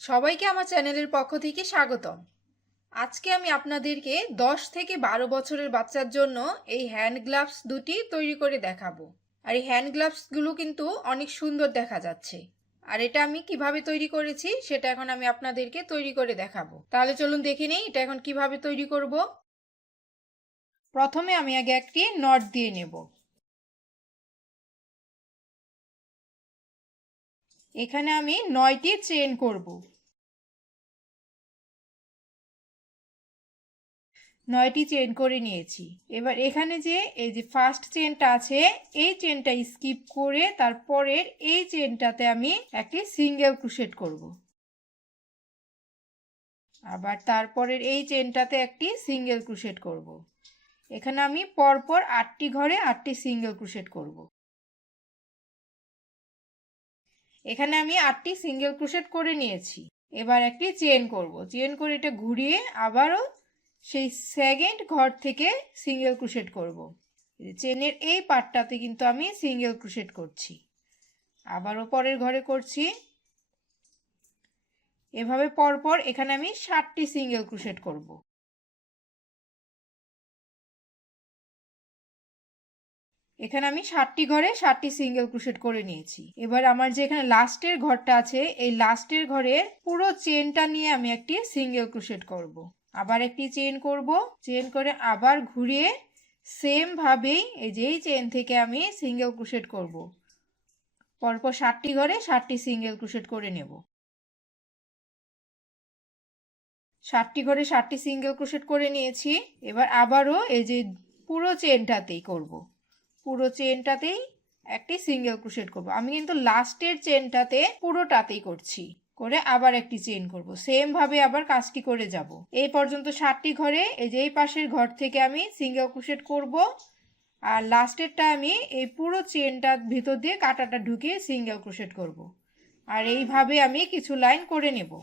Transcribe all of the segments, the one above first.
সবাইকে আমার চ্যানেলের পক্ষ থেকে স্বাগতম। আজকে আমি আপনাদেরকে 10 থেকে 12 বছরের বাচ্চার জন্য এই হ্যান্ড গ্লাভস দুটি তৈরি করে দেখাবো। আর এই হ্যান্ড গ্লাভসগুলো কিন্তু অনেক সুন্দর দেখা যাচ্ছে। আর এটা আমি কিভাবে তৈরি করেছি সেটা এখন আমি আপনাদেরকে তৈরি করে দেখাবো। তাহলে চলুন দেখে নেই এটা এখন কিভাবে তৈরি করব। প্রথমে আমি আগে একটি নট দিয়ে নেব। এখানে আমি 9টি চেইন করব। 9টি চেইন করে নিয়েছি। এবার এখানে যে এই যে ফার্স্ট চেইনটা আছে এই চেইনটা স্কিপ করে তারপরের এই চেইনটাতে আমি একটি সিঙ্গেল ক্রোশেট করব। আবার তারপরের এই চেইনটাতে একটি সিঙ্গেল ক্রোশেট করব। এখানে আমি পরপর 8টি ঘরে 8টি সিঙ্গেল ক্রোশেট করব। এখানে আমি 8টি সিঙ্গেল ক্রোশেট করে নিয়েছি। এবার একটি চেইন করব। চেইন করে এটা ঘুরিয়ে আবারও সেই সেকেন্ড ঘর থেকে সিঙ্গেল ক্রোশেট করব। চেনের এই পার্টটাতে কিন্তু আমি সিঙ্গেল ক্রোশেট করছি, আবারও পরের ঘরে করছি। এভাবে পরপর এখানে আমি 7টি সিঙ্গেল ক্রোশেট করব। এখানে আমি 7টি ঘরে 7টি সিঙ্গেল ক্রোশেট করে নিয়েছি। এবার আমার যে এখানে লাস্টের ঘরটা আছে এই লাস্টের ঘরের পুরো চেনটা নিয়ে আমি একটি সিঙ্গেল ক্রোশেট করব। আবার একটি চেন করব, চেন করে আবার ঘুরিয়ে সেম ভাবেই এই যে এই চেন থেকে আমি সিঙ্গেল ক্রোশেট করব। পরপর 7টি ঘরে 7টি সিঙ্গেল ক্রোশেট করে নেব। 7টি ঘরে 7টি সিঙ্গেল ক্রোশেট করে নিয়েছি। এবার আবারও এই যে পুরো চেনটাতেই করব, পুরো চেনটাতেই একটি সিঙ্গেল ক্রোশেট করব। আমি কিন্তু লাস্টের চেনটাতে পুরোটাতেই করছি, করে আবার একটি চেন করব। সেম ভাবে আবার কাজটি করে যাব। এই পর্যন্ত 7টি ঘরে এই যে এই পাশের ঘর থেকে আমি সিঙ্গেল ক্রোশেট করব, আর লাস্টেরটা আমি এই পুরো চেনটার ভিতর দিয়ে কাঁটাটা ঢুকিয়ে সিঙ্গেল ক্রোশেট করব। আর এইভাবে আমি কিছু লাইন করে নেব।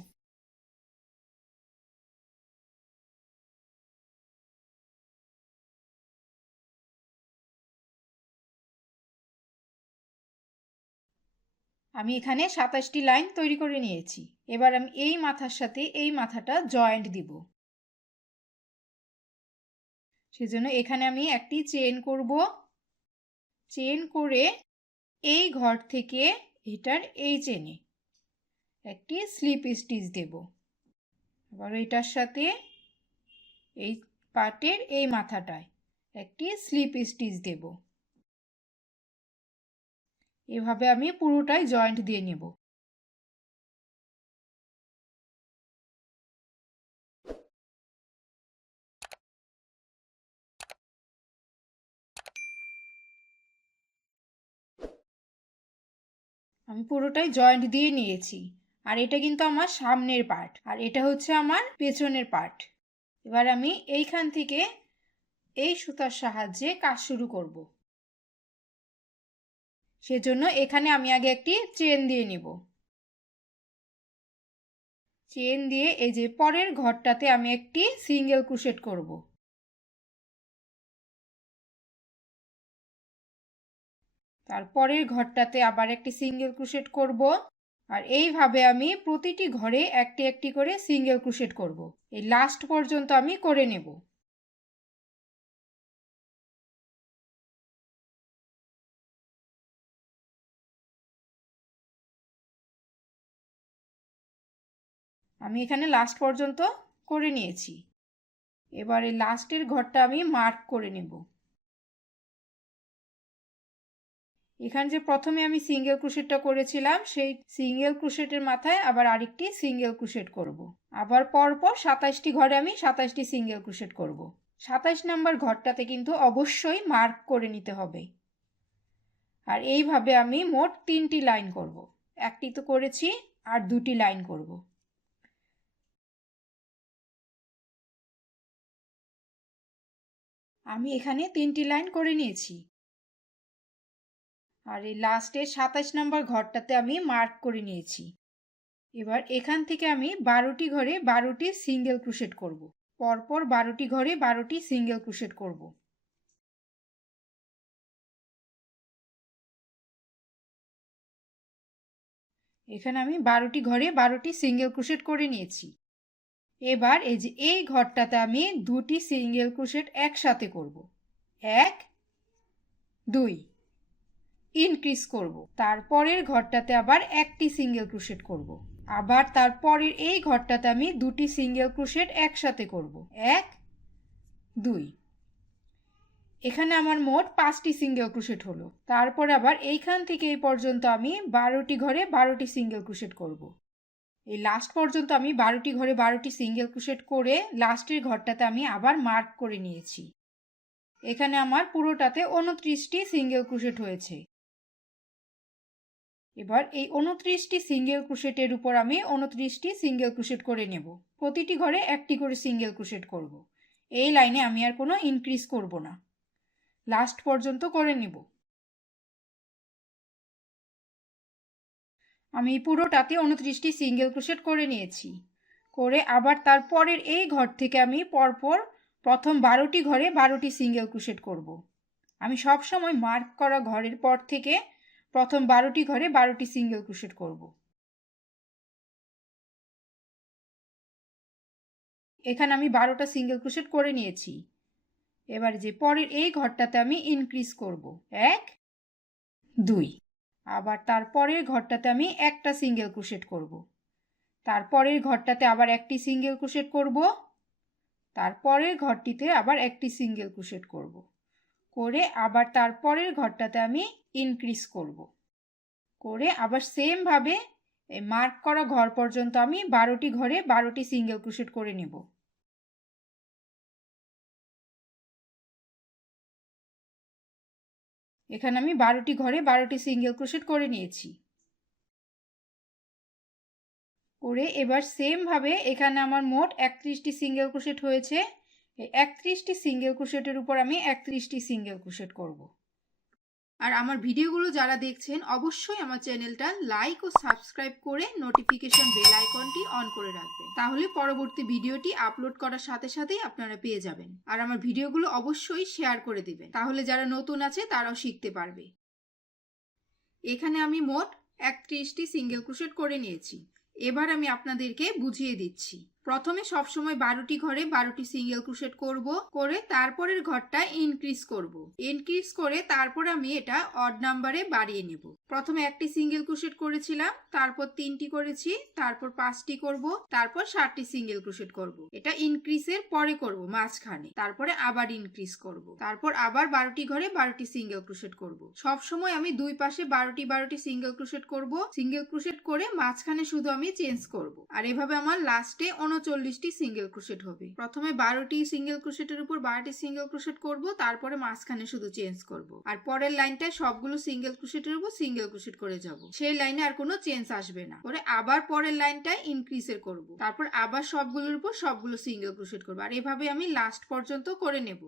আমি এখানে 27টি লাইন তৈরি করে নিয়েছি। এবার আমি এই মাথার সাথে এই মাথাটা জয়েন্ট দিব। সেজন্য এখানে আমি একটি চেন করব। চেন করে এই ঘর থেকে এটার এই চেনে একটি স্লিপ স্টিচ দেব। আবার এটার সাথে এই পার্টের এই মাথাটায় একটি স্লিপ স্টিচ দেব। এভাবে আমি পুরোটাই জয়েন্ট দিয়ে নেব। আমি পুরোটাই জয়েন্ট দিয়ে নিয়েছি। আর এটা কিন্তু আমার সামনের পার্ট, আর এটা হচ্ছে আমার পেছনের পার্ট। এবার আমি এইখান থেকে এই সুতার সাহায্যে কাজ শুরু করব। সেজন্য এখানে আমি আগে একটি চেন দিয়ে নিব। চেন দিয়ে এই যে পরের ঘরটাতে আমি একটি সিঙ্গেল ক্রোশেট করব। তারপরের ঘরটাতে আবার একটি সিঙ্গেল ক্রোশেট করব। আর এইভাবে আমি প্রতিটি ঘরে একটি একটি করে সিঙ্গেল ক্রোশেট করব। এই লাস্ট পর্যন্ত আমি করে নেব। আমি এখানে লাস্ট পর্যন্ত করে নিয়েছি। এবারে লাস্টের ঘরটা আমি মার্ক করে নেব। এখানে যে প্রথমে আমি সিঙ্গেল ক্রোশেটটা করেছিলাম সেই সিঙ্গেল ক্রোশেটের মাথায় আবার আরেকটি সিঙ্গেল ক্রোশেট করব। আবার পরপর 27টি ঘরে আমি 27টি সিঙ্গেল ক্রোশেট করব। 27 নম্বর ঘরটাতে কিন্তু অবশ্যই মার্ক করে নিতে হবে। আর এইভাবে আমি মোট 3টি লাইন করব। একটি তো করেছি, আর 2টি লাইন করব। আমি এখানে 3টি লাইন করে নিয়েছি। আর এই লাস্টের 27 নম্বর ঘরটাতে আমি মার্ক করে নিয়েছি। এবার এখান থেকে আমি 12টি ঘরে 12টি সিঙ্গেল ক্রোশেট করব। পরপর 12টি ঘরে 12টি সিঙ্গেল ক্রোশেট করব। এখানে আমি 12টি ঘরে 12টি সিঙ্গেল ক্রোশেট করে নিয়েছি। এবার এই যে এই ঘরটাতে আমি 2টি সিঙ্গেল ক্রোশেট একসাথে করব। 1 2 ইনক্রিজ করব। তারপরের ঘরটাতে আবার একটি সিঙ্গেল ক্রোশেট করব। আবার তারপরের এই ঘরটাতে আমি 2টি সিঙ্গেল ক্রোশেট একসাথে করব। 1 2 এখানে আমার মোট 5টি সিঙ্গেল ক্রোশেট হলো। তারপর আবার এইখান থেকে এই পর্যন্ত আমি 12টি ঘরে 12টি সিঙ্গেল ক্রোশেট করব। এই লাস্ট পর্যন্ত আমি 12টি ঘরে 12টি সিঙ্গেল ক্রোশেট করে লাস্টের ঘরটাতে আমি আবার মার্ক করে নিয়েছি। এখানে আমার পুরোটাতে 29টি সিঙ্গেল ক্রোশেট হয়েছে। এবার এই 29টি সিঙ্গেল ক্রোশেটের উপর আমি 29টি সিঙ্গেল ক্রোশেট করে নেব। প্রতিটি ঘরে একটি করে সিঙ্গেল ক্রোশেট করব। এই লাইনে আমি আর কোনো ইনক্রিজ করব না, লাস্ট পর্যন্ত করে নেব। আমি পুরোটাতে 29টি সিঙ্গেল ক্রোশেট করে নিয়েছি। করে আবার তারপরের এই ঘর থেকে আমি পরপর প্রথম 12টি ঘরে 12টি সিঙ্গেল ক্রোশেট করব। আমি সব সময় মার্ক করা ঘরের পর থেকে প্রথম 12টি ঘরে 12টি সিঙ্গেল ক্রোশেট করব। এখানে আমি 12টা সিঙ্গেল ক্রোশেট করে নিয়েছি। এবার যে পরের এই ঘরটাতে আমি ইনক্রিজ করব। 1 2 আবার তারপরের ঘরটাতে আমি একটা সিঙ্গেল ক্রোশেট করব। তারপরের ঘরটাতে আবার একটি সিঙ্গেল ক্রোশেট করব। তারপরের ঘরটিতে আবার একটি সিঙ্গেল ক্রোশেট করব। করে আবার তারপরের ঘরটাতে আমি ইনক্রিজ করব। করে আবার সেম ভাবে এই মার্ক করা ঘর পর্যন্ত আমি 12টি ঘরে 12টি সিঙ্গেল ক্রোশেট করে নেব। এখানে আমি 12টি ঘরে 12টি সিঙ্গেল ক্রোশেট করে নিয়েছি। করে এবার সেম ভাবে এখানে আমার মোট 31টি সিঙ্গেল ক্রোশেট হয়েছে। এই 31টি সিঙ্গেল ক্রোশেটের উপর আমি 31টি সিঙ্গেল ক্রোশেট করব। আর আমার ভিডিওগুলো যারা দেখছেন অবশ্যই আমার চ্যানেলটা লাইক ও সাবস্ক্রাইব করে নোটিফিকেশন বেল আইকনটি অন করে রাখবেন, তাহলে পরবর্তী ভিডিওটি আপলোড করার সাথে সাথেই আপনারা পেয়ে যাবেন। আর আমার ভিডিওগুলো অবশ্যই শেয়ার করে দিবেন, তাহলে যারা নতুন আছে তারাও শিখতে পারবে। এখানে আমি মোট 31টি সিঙ্গেল ক্রোশেট করে নিয়েছি। এবার আমি আপনাদেরকে বুঝিয়ে দিচ্ছি। প্রথমে সবসময় 12টি ঘরে 12টি সিঙ্গেল ক্রোশেট করব, করে তারপরের ঘরটা ইনক্রিজ করব। ইনক্রিজ করে তারপর আমি এটা অড নাম্বারে বাড়িয়ে নেব। প্রথমে একটি সিঙ্গেল ক্রোশেট করেছিলাম, তারপর 3টি করেছি, তারপর 5টি করব, তারপর 7টি সিঙ্গেল ক্রোশেট করব। এটা ইনক্রিজের পরে করব মাঝখানে, তারপরে আবার ইনক্রিজ করব, তারপর আবার 12টি ঘরে 12টি সিঙ্গেল ক্রোশেট করব। সব সময় আমি দুই পাশে 12টি সিঙ্গেল ক্রোশেট করব। সিঙ্গেল ক্রোশেট করে মাঝখানে শুধু আমি চেঞ্জ করব। আর এভাবে আমার লাস্টে 39টি সিঙ্গেল ক্রোশেট হবে। প্রথমে 12টি সিঙ্গেল ক্রোশেটের উপর 12টি সিঙ্গেল ক্রোশেট করব, তারপরে মাঝখানে শুধু চেঞ্জ করব। আর পরের লাইনটায় সবগুলো সিঙ্গেল ক্রোশেটের উপর সিঙ্গেল ক্রোশেট করে যাব। সেই লাইনে আর কোনো চেঞ্জ আসবে না। পরে আবার পরের লাইনটায় ইনক্রিজের করব, তারপর আবার সবগুলোর উপর সবগুলো সিঙ্গেল ক্রোশেট করব। আর এভাবে আমি লাস্ট পর্যন্ত করে নেব।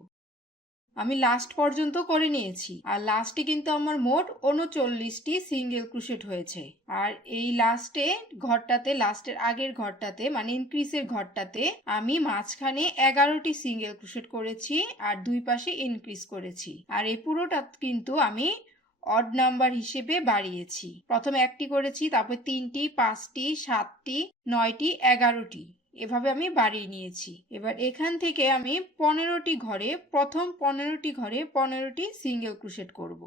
আমি লাস্ট পর্যন্ত করে নিয়েছি। আর লাস্টে কিন্তু আমার মোট 39টি সিঙ্গেল ক্রোশেট হয়েছে। আর এই লাস্টে ঘরটাতে, লাস্টের আগের ঘরটাতে মানে ইনক্রিজের ঘরটাতে আমি মাঝখানে 11টি সিঙ্গেল ক্রোশেট করেছি আর দুই পাশে ইনক্রিজ করেছি। আর এই পুরোটা কিন্তু আমি অড নাম্বার হিসেবে বাড়িয়েছি। প্রথমে একটি করেছি, তারপর 3টি, 5টি, 7টি, 9টি, 11টি, এভাবে আমি বাড়িয়ে নিয়েছি। এবার এখান থেকে আমি 15টি ঘরে, প্রথম 15টি ঘরে 15টি সিঙ্গেল ক্রোশেট করব।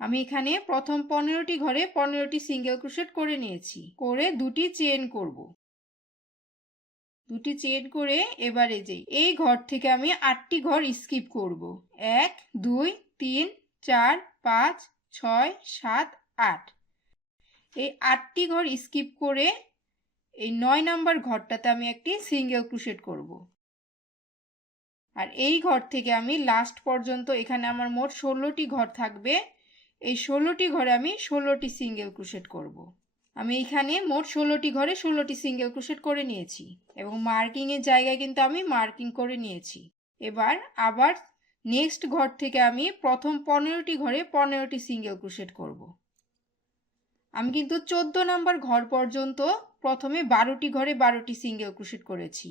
আমি এখানে প্রথম 15টি ঘরে 15টি সিঙ্গেল ক্রোশেট করে নিয়েছি। করে দুটি চেন করব। দুটি চেন করে এবারে যে এই ঘর থেকে আমি 8টি ঘর স্কিপ করব। 1 2 3 4 5 6 7 8। এই 8টি ঘর স্কিপ করে এই 9 নাম্বার ঘরটাতে আমি একটি সিঙ্গেল ক্রোশেট করব। আর এই ঘর থেকে আমি লাস্ট পর্যন্ত, এখানে আমার মোট 16টি ঘর থাকবে, এই 16টি ঘরে আমি 16টি সিঙ্গেল ক্রোশেট করব। আমি এখানে মোট 16টি ঘরে 16টি সিঙ্গেল ক্রোশেট করে নিয়েছি এবং মার্কিং এর জায়গায় কিন্তু আমি মার্কিং করে নিয়েছি। এবার আবার নেক্সট ঘর থেকে আমি প্রথম 15টি ঘরে 15টি সিঙ্গেল ক্রোশেট করব। আমি কিন্তু 14 নাম্বার ঘর পর্যন্ত প্রথমে 12টি ঘরে 12টি সিঙ্গেল ক্রোশেট করেছি।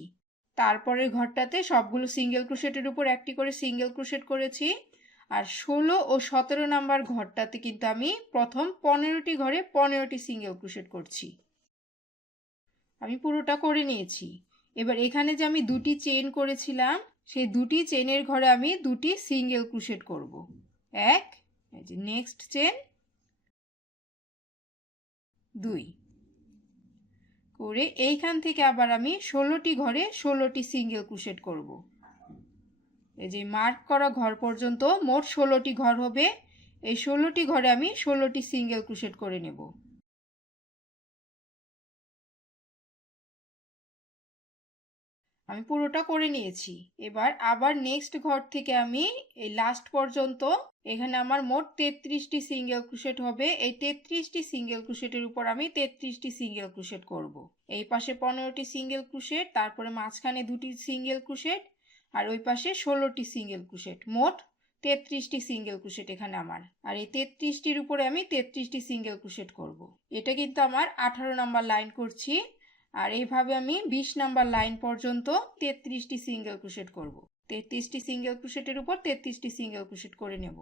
তারপরের ঘরটাতে সবগুলো সিঙ্গেল ক্রোশেটের উপর একটি করে সিঙ্গেল ক্রোশেট করেছি। আর 16 ও 17 নাম্বার ঘরটাতে কিন্তু আমি প্রথম 15টি ঘরে 15টি সিঙ্গেল ক্রোশেট করছি। আমি পুরোটা করে নিয়েছি। এবার এখানে যে আমি দুটি চেইন করেছিলাম সেই দুটি চেইনের ঘরে আমি দুটি সিঙ্গেল ক্রোশেট করব। এক, এই যে নেক্সট চেইন, 2 করে এইখান থেকে আবার আমি 16টি ঘরে 16টি সিঙ্গেল ক্রোশেট করব। এই যে মার্ক করা ঘর পর্যন্ত মোট 16টি ঘর হবে। এই 16টি ঘরে আমি 16টি সিঙ্গেল ক্রোশেট করে নেব। আমি পুরোটা করে নিয়েছি। এবার আবার নেক্সট ঘর থেকে আমি এই লাস্ট পর্যন্ত, এখানে আমার মোট 33টি সিঙ্গেল ক্রোশেট হবে। এই 33টি সিঙ্গেল ক্রোশেটের উপর আমি 33টি সিঙ্গেল ক্রোশেট করব। এই পাশে 15টি সিঙ্গেল ক্রোশেট, তারপরে মাঝখানে দুটি সিঙ্গেল ক্রোশেট, আর ওই পাশে 16টি সিঙ্গেল ক্রোশেট, মোট 33টি সিঙ্গেল ক্রোশেট এখানে আমার। আর এই 33টির উপরে আমি 33টি সিঙ্গেল ক্রোশেট করব। এটা কিন্তু আমার 18 নাম্বার লাইন করছি। আর এইভাবে আমি 20 নাম্বার লাইন পর্যন্ত 33টি সিঙ্গেল ক্রোশেট করব। 33টি সিঙ্গেল ক্রোশেটের উপর 33টি সিঙ্গেল ক্রোশেট করে নেব।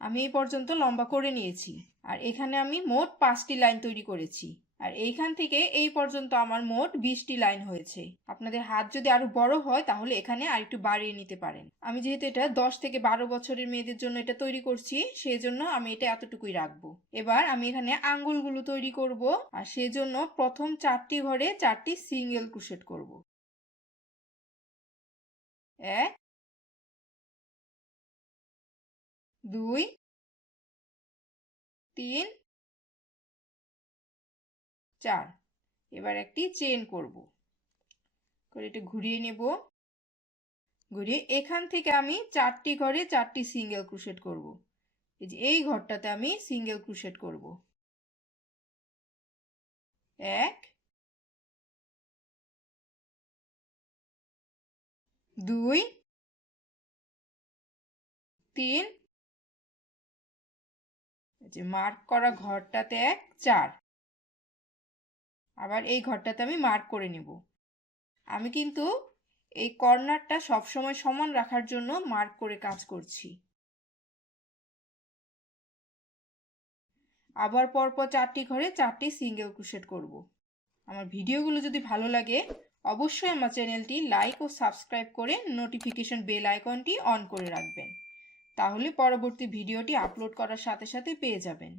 আমি এই পর্যন্ত লম্বা করে নিয়েছি। আর এখানে আমি মোট 5টি লাইন তৈরি করেছি। আর এইখান থেকে এই পর্যন্ত আমার মোট 20টি লাইন হয়েছে। আপনাদের হাত যদি আরো বড় হয় তাহলে এখানে আরেকটু বাড়িয়ে নিতে পারেন। আমি যেহেতু এটা 10 থেকে 12 বছরের মেয়েদের জন্য এটা তৈরি করছি, সেই জন্য আমি এটা এতটুকুই রাখবো। এবার আমি এখানে আঙ্গুলগুলো তৈরি করব। আর সেজন্য প্রথম 4টি ঘরে 4টি সিঙ্গেল ক্রোশেট করব। 1, 2, 3, 4। এবার একটি চেইন করব, করে এটা ঘুরিয়ে নেব। ঘুরিয়ে এখান থেকে আমি 4টি ঘরে 4টি সিঙ্গেল ক্রোশেট করব। এই যে এই ঘরটাতে আমি সিঙ্গেল ক্রোশেট করব। 1, 2, 3, এই যে মার্ক করা ঘরটাতে 1, 4। আবার এই ঘরটাতে আমি মার্ক করে নেব। আমি কিন্তু এই কর্নারটা সবসময় সমান রাখার জন্য মার্ক করে কাজ করছি। আবার পরপর 4টি ঘরে 4টি সিঙ্গেল ক্রোশেট করব। আমার ভিডিওগুলো যদি ভালো লাগে অবশ্যই আমার চ্যানেলটি লাইক ও সাবস্ক্রাইব করে নোটিফিকেশন বেল আইকনটি অন করে রাখবেন, তাহলে পরবর্তী ভিডিওটি আপলোড করার সাথে সাথে পেয়ে যাবেন।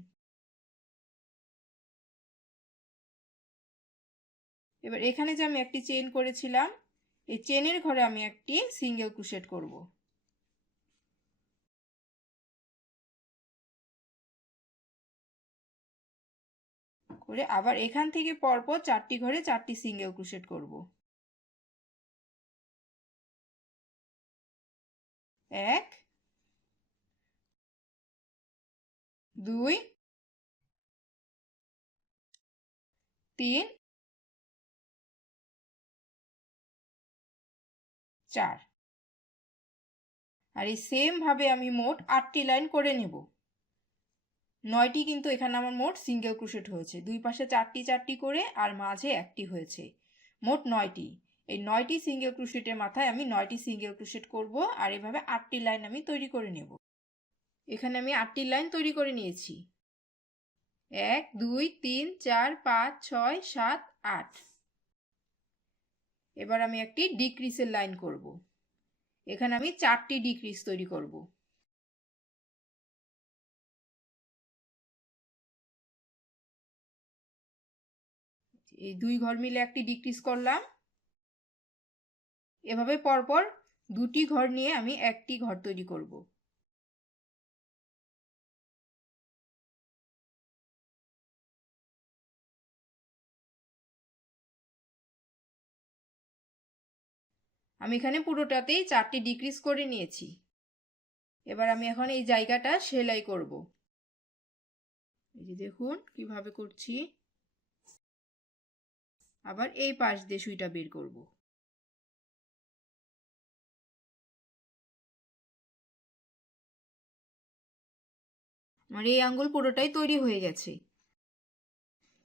এবার এখানে যে আমি একটি চেইন করেছিলাম, এই চেইনের ঘরে আমি একটি সিঙ্গেল ক্রোশেট করব। করে আবার এখান থেকে পরপর 4টি ঘরে 4টি সিঙ্গেল ক্রোশেট করব। 1, 2, 3, 4। আর এই সেম ভাবে আমি মোট 8টি লাইন করে নেব। 9টি কিন্তু এখানে আমার মোট সিঙ্গেল ক্রোশেট হয়েছে। দুই পাশে 4টি 4টি করে আর মাঝে একটি হয়েছে, মোট 9টি। এই 9টি সিঙ্গেল ক্রোশেটের মাথায় আমি 9টি সিঙ্গেল ক্রোশেট করব। আর এভাবে 8টি লাইন আমি তৈরি করে নেব। এখানে আমি 8টি লাইন তৈরি করে নিয়েছি। 1, 2, 3, 4, 5, 6, 7, 8। এবার আমি একটি ডিক্রিসের লাইন করব। এখানে আমি 4টি ডিক্রিস তৈরি করব। এই 2 ঘর মিলে একটি ডিক্রিস করলাম। এভাবে পরপর 2টি ঘর নিয়ে আমি একটি ঘর তৈরি করব। আমি এখানে পুরোটাতেই 4টি ডিক্রিস করে নিয়েছি। এবার আমি এখন এই জায়গাটা সেলাই করব। এই যে দেখুন কিভাবে করছি। আবার এই পাশ দিয়ে সুইটা বের করব। আমার এই আঙ্গুল পুরোটাই তৈরি হয়ে গেছে।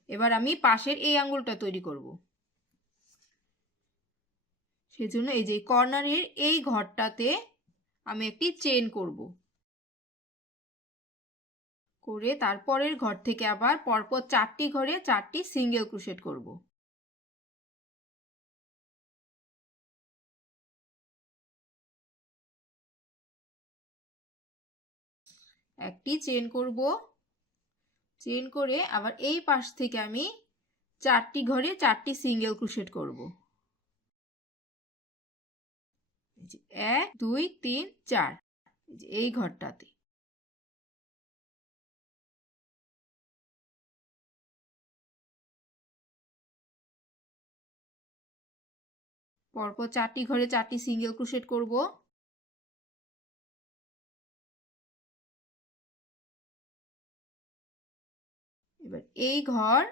এবার আমি পাশের এই আঙ্গুলটা তৈরি করব। সেজন্য এই যে কর্নারের এই ঘরটাতে আমি একটি চেন করব, করে তারপরের ঘর থেকে আবার পরপর 4টি ঘরে 4টি সিঙ্গেল ক্রোশেট করব। একটি চেন করব, চেন করে আবার এই পাশ থেকে আমি 4টি ঘরে 4টি সিঙ্গেল ক্রোশেট করব। 1 2 3 4 এই ঘরটাতে। পরপর 4টি ঘরে 4টি সিঙ্গেল ক্রোশেট করব। এবার এই ঘর,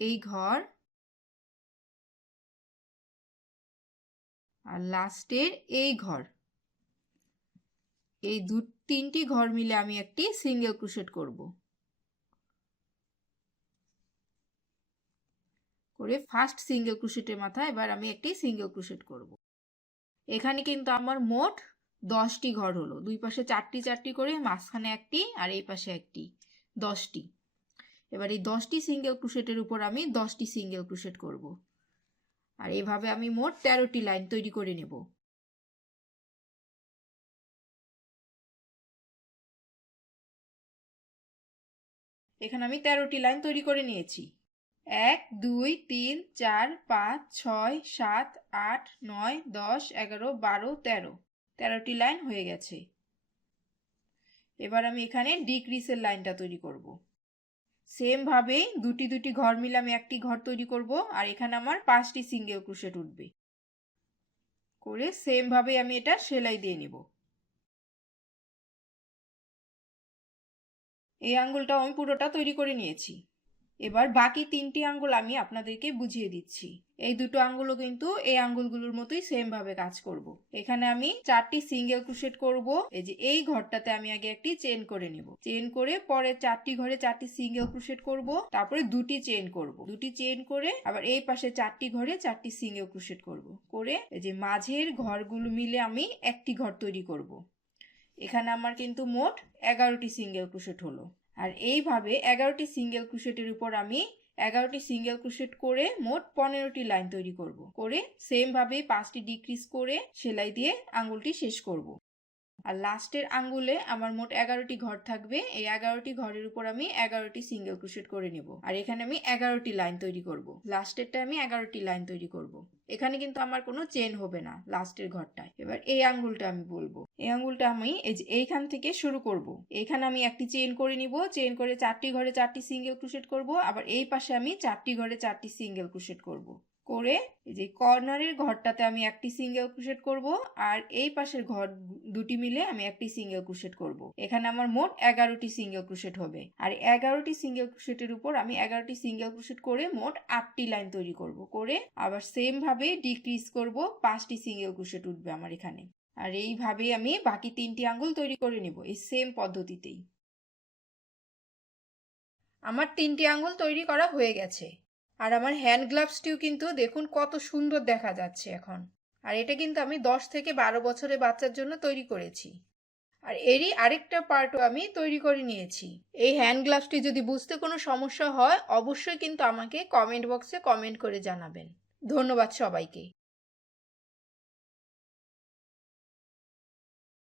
এই ঘর আর লাস্টের এই ঘর, এই 3টি ঘর মিলে আমি একটি সিঙ্গেল ক্রোশেট করব। করে ফার্স্ট সিঙ্গেল ক্রোশেটের মাথায় এবার আমি একটি সিঙ্গেল ক্রোশেট করব। এখানে কিন্তু আমার মোট 10টি ঘর হলো, দুই পাশে 4টি 4টি করে, মাঝখানে একটি আর এই পাশে একটি, 10টি। এবার এই 10টি সিঙ্গেল ক্রোশেটের উপর আমি 10টি সিঙ্গেল ক্রোশেট করব। আর এইভাবে আমি মোট 13টি লাইন তৈরি করে নেব। এখানে আমি 13টি লাইন তৈরি করে নিয়েছি। 1 2 3 4 5 6 7 8 9 10 11 12 13, 13টি লাইন হয়ে গেছে। এবার আমি এখানে ডিক্রিসের লাইনটা তৈরি করব। সেম ভাবে দুটি দুটি ঘর মিলে আমি একটি ঘর তৈরি করব, আর এখানে আমার 5টি সিঙ্গেল ক্রোশেট উঠবে। করে সেম ভাবে আমি এটা সেলাই দিয়ে নিব। এই আঙ্গুলটাও আমি পুরোটা তৈরি করে নিয়েছি। এবার বাকি 3টি আঙ্গুল আমি আপনাদেরকে বুঝিয়ে দিচ্ছি। এই দুটো আঙ্গুলও কিন্তু এই আঙ্গুলগুলোর মতোই সেম ভাবে কাজ করব। এখানে আমি 4টি সিঙ্গেল ক্রোশেট করব। এই যে এই ঘরটাতে আমি আগে একটি চেন করে নিব, চেন করে পরে 4টি ঘরে 4টি সিঙ্গেল ক্রোশেট করব, তারপরে দুটি চেন করব, দুটি চেন করে আবার এই পাশে 4টি ঘরে 4টি সিঙ্গেল ক্রোশেট করব, করে এই যে মাঝের ঘরগুলো মিলে আমি একটি ঘর তৈরি করব। এখানে আমার কিন্তু মোট 11টি সিঙ্গেল ক্রোশেট হলো। আর এইভাবে 11টি সিঙ্গেল ক্রোশেটের উপর আমি 11টি সিঙ্গেল ক্রোশেট করে মোট 15টি লাইন তৈরি করব। করে সেম ভাবে 5টি ডিক্রিজ করে সেলাই দিয়ে আঙ্গুলটি শেষ করব। আর লাস্টের আঙ্গুলে আমার মোট 11টি ঘর থাকবে। এই 11টি ঘরের উপর আমি 11টি সিঙ্গেল ক্রোশেট করে নেব। আর এখানে আমি 11টি লাইন তৈরি করব। লাস্টেরটা আমি 11টি লাইন তৈরি করব। এখানে কিন্তু আমার কোনো চেন হবে না লাস্টের ঘরটায়। এবার এই আঙ্গুলটা আমি বলবো, এই আঙ্গুলটা আমি এইখান থেকে শুরু করব। এখানে আমি একটি চেন করে নিব, চেন করে 4টি ঘরে 4টি সিঙ্গেল ক্রোশেট করব। আবার এই পাশে আমি 4টি ঘরে 4টি সিঙ্গেল ক্রোশেট করব। করে এই যে কর্নারের ঘরটাতে আমি একটি সিঙ্গেল ক্রোশেট করব, আর এই পাশের ঘর দুটি মিলে আমি একটি সিঙ্গেল ক্রোশেট করব। এখানে আমার মোট 11টি সিঙ্গেল ক্রোশেট হবে। আর 11টি সিঙ্গেল ক্রোশেটের উপর আমি 11টি সিঙ্গেল ক্রোশেট করে মোট 8টি লাইন তৈরি করব। করে আবার সেম ভাবে ডিক্রিজ করব, 5টি সিঙ্গেল ক্রোশেট উঠবে আমার এখানে। আর এইভাবে আমি বাকি 3টি আঙ্গুল তৈরি করে নেব এই সেম পদ্ধতিতেই। আমার 3টি আঙ্গুল তৈরি করা হয়ে গেছে। আর আমার হ্যান্ড গ্লাভসটিও কিন্তু দেখুন কত সুন্দর দেখা যাচ্ছে এখন। আর এটা কিন্তু আমি 10 থেকে 12 বছরের বাচ্চার জন্য তৈরি করেছি। আর এরই আরেকটা পার্টও আমি তৈরি করে নিয়েছি। এই হ্যান্ড গ্লাভসটি যদি বুঝতে কোনো সমস্যা হয় অবশ্যই কিন্তু আমাকে কমেন্ট বক্সে কমেন্ট করে জানাবেন। ধন্যবাদ সবাইকে।